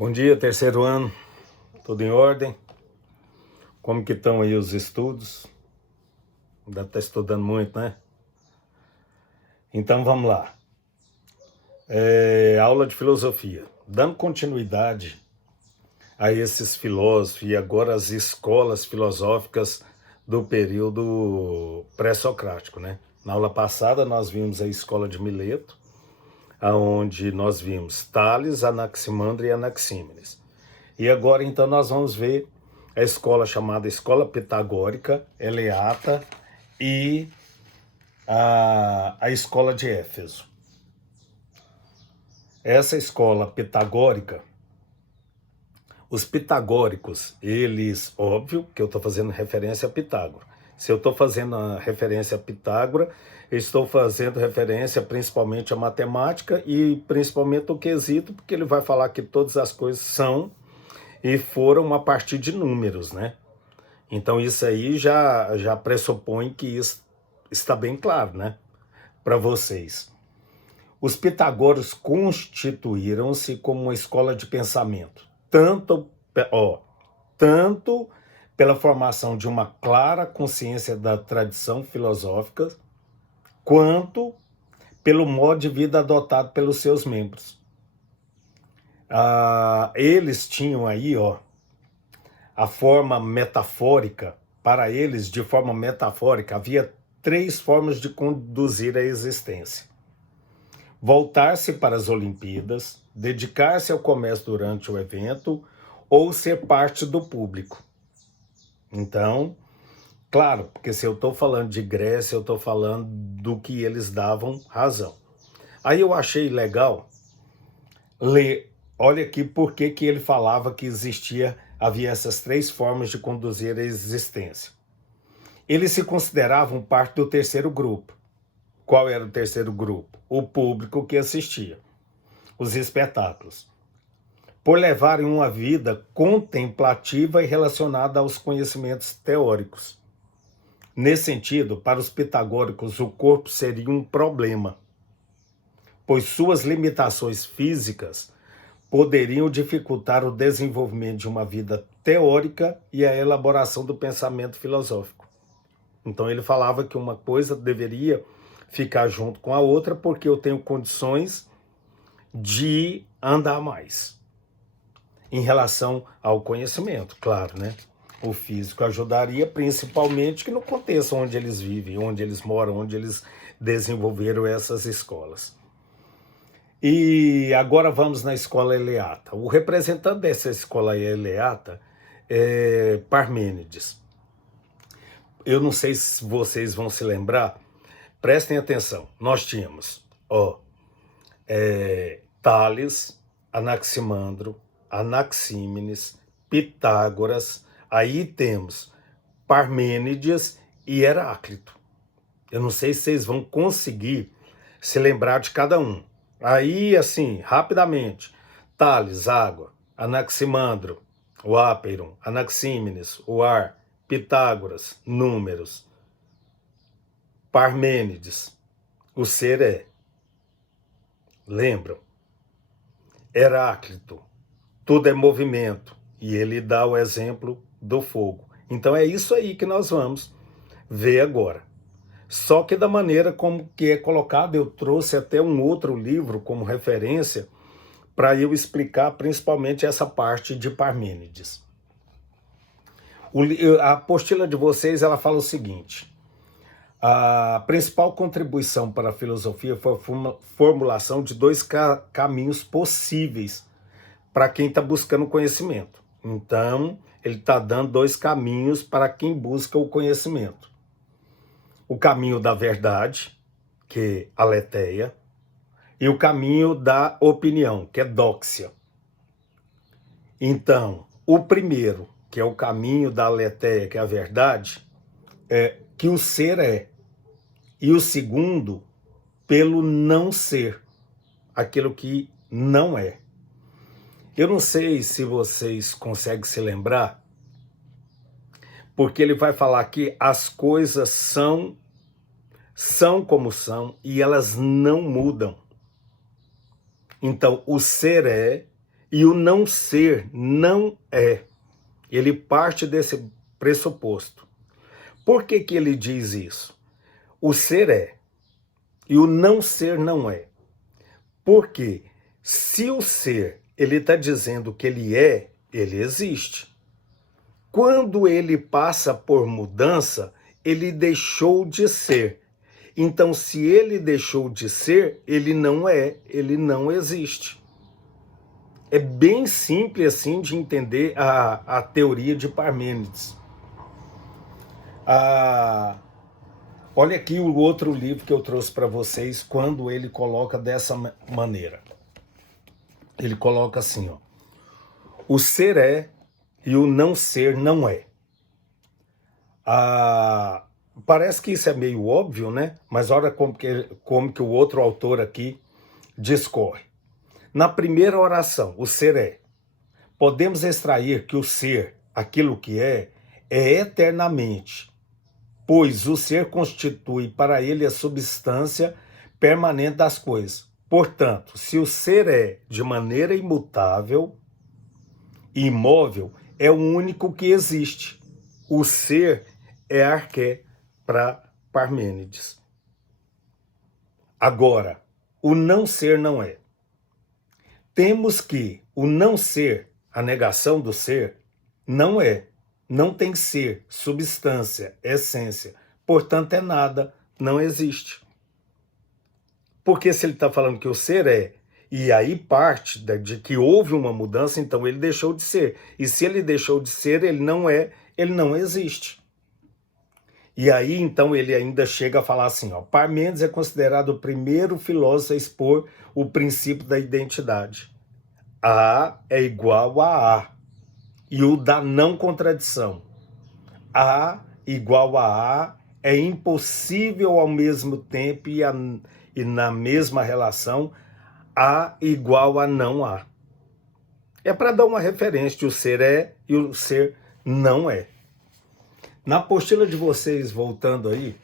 Bom dia, terceiro ano, tudo em ordem? Como que estão aí os estudos? Ainda está estudando muito, né? Então vamos lá. Aula de filosofia. Dando continuidade a esses filósofos e agora as escolas filosóficas do período pré-socrático, né? Na aula passada nós vimos a escola de Mileto, onde nós vimos Tales, Anaximandro e Anaxímenes. E agora então nós vamos ver a escola chamada Escola Pitagórica, Eleata e a escola de Éfeso. Essa escola pitagórica, os pitagóricos, eles, óbvio que eu estou fazendo referência a Pitágoras. Se eu estou fazendo a referência a Pitágoras, eu estou fazendo referência principalmente à matemática e principalmente ao quesito, porque ele vai falar que todas as coisas são e foram a partir de números, né? Então isso aí já pressupõe que isso está bem claro, né? Para vocês. Os pitagóricos constituíram-se como uma escola de pensamento, tanto pela formação de uma clara consciência da tradição filosófica, quanto pelo modo de vida adotado pelos seus membros. Eles tinham aí, a forma metafórica. Para eles, de forma metafórica, havia três formas de conduzir a existência: voltar-se para as Olimpíadas, dedicar-se ao comércio durante o evento ou ser parte do público. Então, claro, porque se eu estou falando de Grécia, eu estou falando do que eles davam razão. Aí eu achei legal ler, olha aqui por que ele falava que havia essas três formas de conduzir a existência. Eles se consideravam parte do terceiro grupo. Qual era o terceiro grupo? O público que assistia os espetáculos, por levarem uma vida contemplativa e relacionada aos conhecimentos teóricos. Nesse sentido, para os pitagóricos, o corpo seria um problema, pois suas limitações físicas poderiam dificultar o desenvolvimento de uma vida teórica e a elaboração do pensamento filosófico. Então ele falava que uma coisa deveria ficar junto com a outra porque eu tenho condições de andar mais. Em relação ao conhecimento, claro, né? O físico ajudaria principalmente que no contexto onde eles vivem, onde eles moram, onde eles desenvolveram essas escolas. E agora vamos na escola eleata. O representante dessa escola eleata é Parmênides. Eu não sei se vocês vão se lembrar, prestem atenção. Nós tínhamos Tales, Anaximandro, Anaxímenes, Pitágoras, aí temos Parmênides e Heráclito. Eu não sei se vocês vão conseguir se lembrar de cada um. Aí, assim, rapidamente, Tales, água, Anaximandro, o áperon, Anaxímenes, o ar, Pitágoras, números, Parmênides, o ser é. Lembram? Heráclito, tudo é movimento, e ele dá o exemplo do fogo. Então é isso aí que nós vamos ver agora. Só que da maneira como que é colocado, eu trouxe até um outro livro como referência para eu explicar principalmente essa parte de Parmênides. A apostila de vocês, ela fala o seguinte: a principal contribuição para a filosofia foi a formulação de dois caminhos possíveis para quem está buscando conhecimento. Então, ele está dando dois caminhos para quem busca o conhecimento. O caminho da verdade, que é aletheia, e o caminho da opinião, que é dóxia. Então, o primeiro, que é o caminho da aletheia, que é a verdade, é que o ser é. E o segundo, pelo não ser, aquilo que não é. Eu não sei se vocês conseguem se lembrar, porque ele vai falar que as coisas são como são e elas não mudam. Então, o ser é e o não ser não é. Ele parte desse pressuposto. Por que que ele diz isso? O ser é e o não ser não é. Porque se o ser, ele está dizendo que ele é, ele existe. Quando ele passa por mudança, ele deixou de ser. Então, se ele deixou de ser, ele não é, ele não existe. É bem simples assim de entender a teoria de Parmênides. Olha aqui o outro livro que eu trouxe para vocês, quando ele coloca dessa maneira. Ele coloca assim, ó. O ser é e o não ser não é. Parece que isso é meio óbvio, né? Mas olha como que o outro autor aqui discorre. Na primeira oração, o ser é. Podemos extrair que o ser, aquilo que é eternamente, pois o ser constitui para ele a substância permanente das coisas. Portanto, se o ser é de maneira imutável e imóvel, é o único que existe. O ser é arqué para Parmênides. Agora, o não ser não é. Temos que o não ser, a negação do ser, não é. Não tem ser, substância, essência. Portanto, é nada, não existe. Porque se ele está falando que o ser é, e aí parte de que houve uma mudança, então ele deixou de ser. E se ele deixou de ser, ele não é, ele não existe. E aí, então, ele ainda chega a falar assim, ó, Parmênides é considerado o primeiro filósofo a expor o princípio da identidade. A é igual a A. E o da não contradição. A igual a A é impossível ao mesmo tempo e na mesma relação, A igual a não A. É para dar uma referência de o ser é e o ser não é. Na apostila de vocês, voltando aí,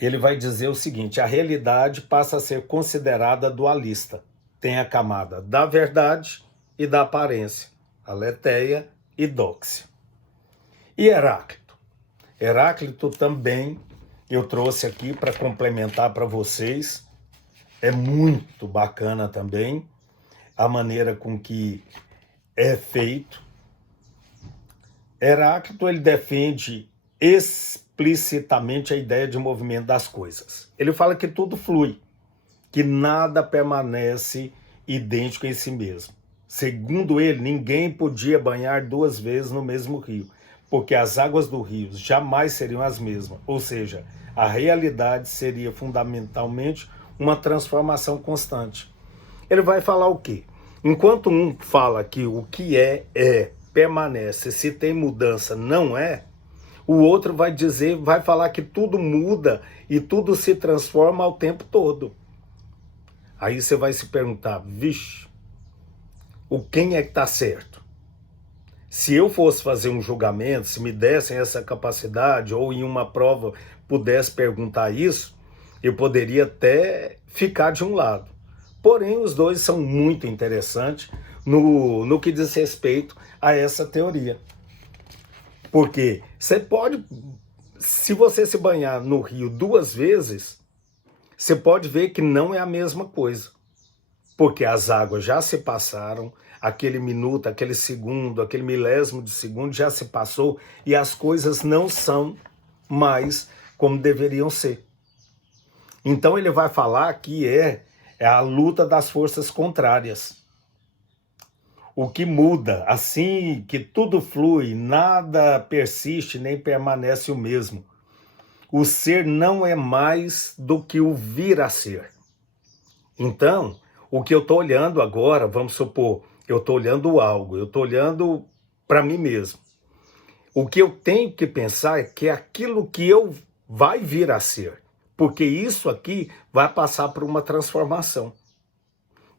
ele vai dizer o seguinte, a realidade passa a ser considerada dualista. Tem a camada da verdade e da aparência, aletheia e dóxia. E Heráclito? Heráclito também eu trouxe aqui para complementar para vocês. É muito bacana também a maneira com que é feito. Heráclito, ele defende explicitamente a ideia de movimento das coisas. Ele fala que tudo flui, que nada permanece idêntico em si mesmo. Segundo ele, ninguém podia banhar duas vezes no mesmo rio, porque as águas do rio jamais seriam as mesmas. Ou seja, a realidade seria fundamentalmente uma transformação constante. Ele vai falar o quê? Enquanto um fala que o que é, permanece, se tem mudança, não é, o outro vai dizer, vai falar que tudo muda e tudo se transforma ao tempo todo. Aí você vai se perguntar, vixe, quem é que está certo? Se eu fosse fazer um julgamento, se me dessem essa capacidade, ou em uma prova pudesse perguntar isso, eu poderia até ficar de um lado. Porém, os dois são muito interessantes no que diz respeito a essa teoria. Porque você pode, se você se banhar no rio duas vezes, você pode ver que não é a mesma coisa. Porque as águas já se passaram, aquele minuto, aquele segundo, aquele milésimo de segundo já se passou e as coisas não são mais como deveriam ser. Então ele vai falar que é a luta das forças contrárias. O que muda, assim que tudo flui, nada persiste nem permanece o mesmo. O ser não é mais do que o vir a ser. Então, o que eu estou olhando agora, vamos supor, eu estou olhando algo, eu estou olhando para mim mesmo. O que eu tenho que pensar é que aquilo que eu vai vir a ser, porque isso aqui vai passar por uma transformação.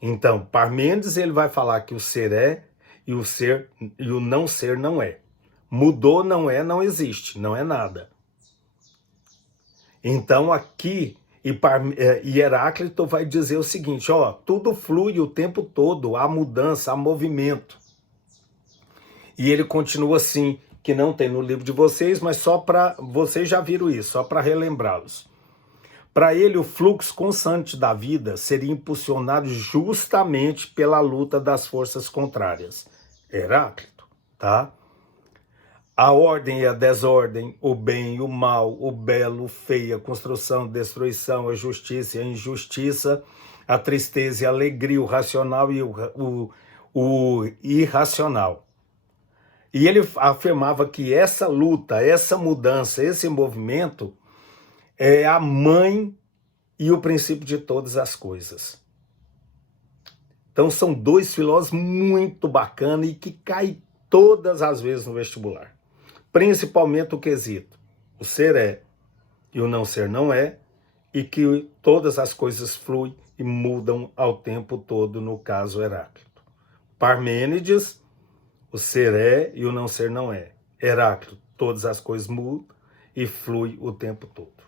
Então, Parmênides ele vai falar que o ser é e o ser e o não ser não é. Mudou, não é, não existe, não é nada. Então aqui E Heráclito vai dizer o seguinte, ó, tudo flui o tempo todo, há mudança, há movimento. E ele continua assim, que não tem no livro de vocês, mas só para, vocês já viram isso, só para relembrá-los. Para ele, o fluxo constante da vida seria impulsionado justamente pela luta das forças contrárias. Heráclito, tá? A ordem e a desordem, o bem e o mal, o belo, o feio, a construção, a destruição, a justiça e a injustiça, a tristeza e a alegria, o racional e o irracional. E ele afirmava que essa luta, essa mudança, esse movimento é a mãe e o princípio de todas as coisas. Então são dois filósofos muito bacanas e que caem todas as vezes no vestibular. Principalmente o quesito, o ser é e o não ser não é, e que todas as coisas fluem e mudam ao tempo todo, no caso Heráclito. Parmênides, o ser é e o não ser não é. Heráclito, todas as coisas mudam e flui o tempo todo.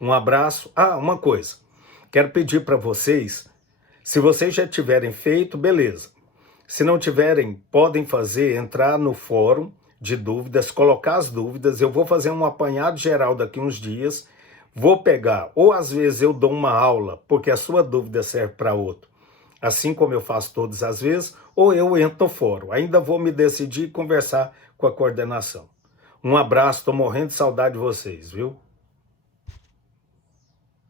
Um abraço. Ah, uma coisa, quero pedir para vocês, se vocês já tiverem feito, beleza. Se não tiverem, podem fazer, entrar no fórum de dúvidas, colocar as dúvidas, eu vou fazer um apanhado geral daqui uns dias, vou pegar, ou às vezes eu dou uma aula, porque a sua dúvida serve para outro, assim como eu faço todas as vezes, ou eu entro no fórum, ainda vou me decidir e conversar com a coordenação. Um abraço, estou morrendo de saudade de vocês, viu?